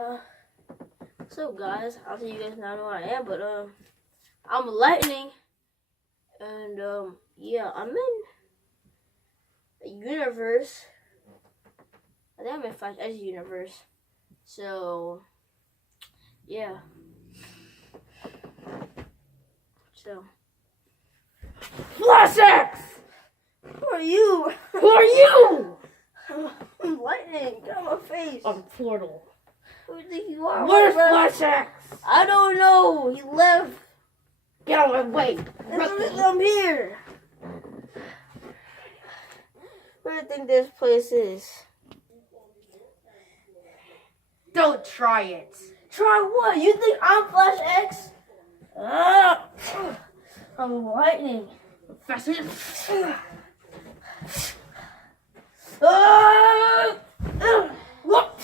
What's up, guys? I'll see you guys now know who I am, but I'm Lightning, and yeah, I'm in a universe. I think I'm in Flash X universe. So yeah. So Flash X! who are you? Who are you? I'm Lightning. Get on my face. I'm Portal. Who do you think you are? Where's Whatever. Flash X? I don't know. He left. Get out of my way, rookie. I'm here. Where do you think this place is? Don't try it. Try what? You think I'm Flash X? I'm Lightning. Faster. What?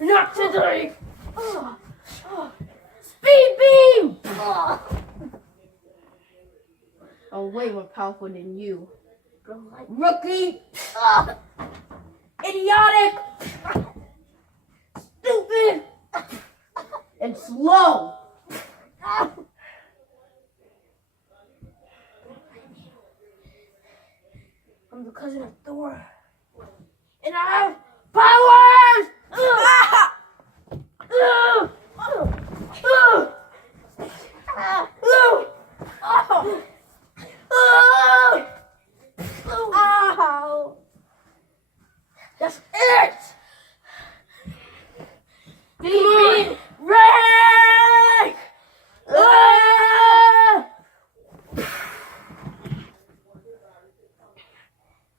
Not today. Speed beam. I'm way more powerful than you, rookie. Idiotic. Stupid. And slow. I'm the cousin of Thor. And I have powers! Ow! That's it! Demon Wreck!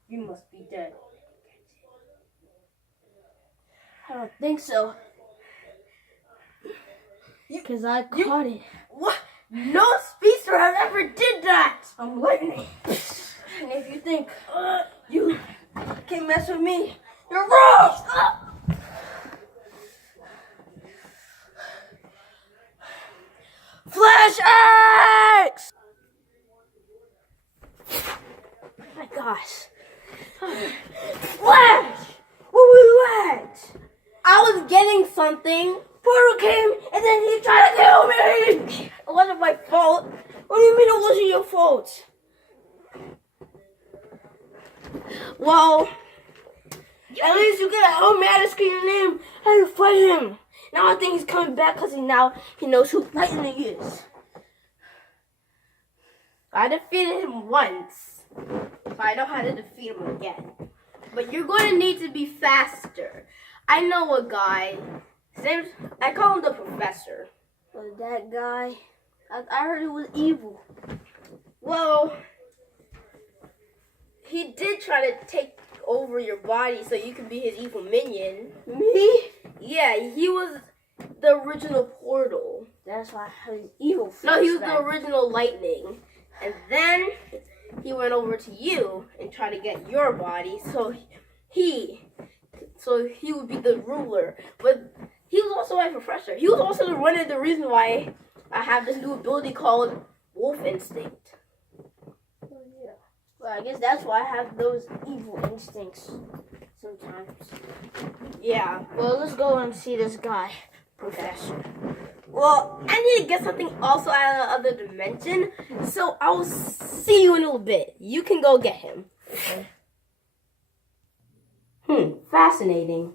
You must be dead. I don't think so. Because I caught it. What? No speedster has ever did that! I'm Lightning. And if you think you can mess with me, You're wrong! Flash X! Oh my gosh. Flash! Where were you at? I was getting something. Portal came and then he tried to kill me! It wasn't my fault. What do you mean it wasn't your fault? Well, at least you get a helmet out of screen your name. How you fight him? Now I think he's coming back because he knows who Lightning is. I defeated him once, but I know how to defeat him again. But you're going to need to be faster. I know a guy. His name's, I call him the Professor. But that guy, I heard he was evil. Well, he did try to take over your body so you can be his evil minion. Me? Yeah, he was the original Portal. That's why I heard he's evil. No, he was first, the original Lightning. And then he went over to you and tried to get your body so he would be the ruler. But he was also my professor. He was also one of the reasons why I have this new ability called Wolf Instinct. Yeah. Well, I guess that's why I have those evil instincts sometimes. Yeah. Well, let's go and see this guy, Professor. Well, I need to get something also out of the other dimension, so I'll see you in a little bit. You can go get him. Okay. Fascinating.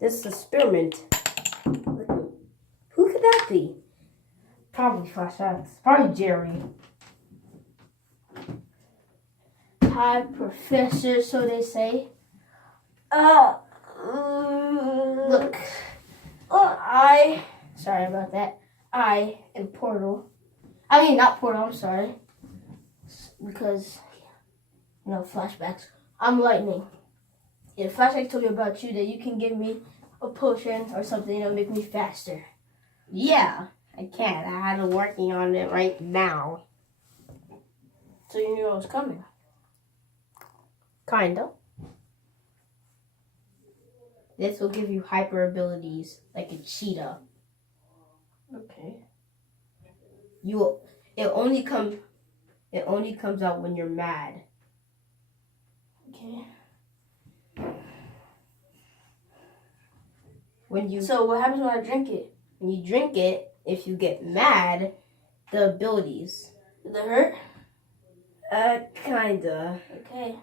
This experiment. Who could that be? Probably Flash X. Probably Jerry. Hi, Professor, so they say. Look. Sorry about that. I am Portal. I mean, not Portal, I'm sorry. Because, flashbacks. I'm Lightning. Yeah, Flashback told me about you that you can give me a potion or something that'll make me faster. Yeah, I can. I had working on it right now. So you knew I was coming. Kinda. This will give you hyper abilities like a cheetah. Okay. It'll only come It only comes out when you're mad. Okay. So what happens when I drink it? when you drink it, if you get mad, the abilities. Does it hurt? Kinda. Okay.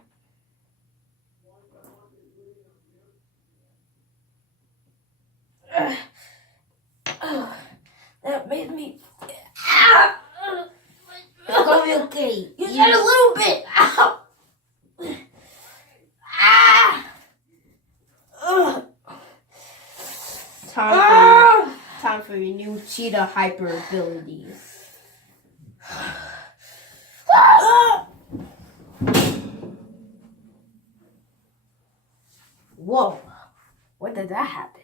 That made me. It's gonna be okay. You said a little bit. Ow. Time for your new cheetah hyper abilities. Whoa. When did that happen?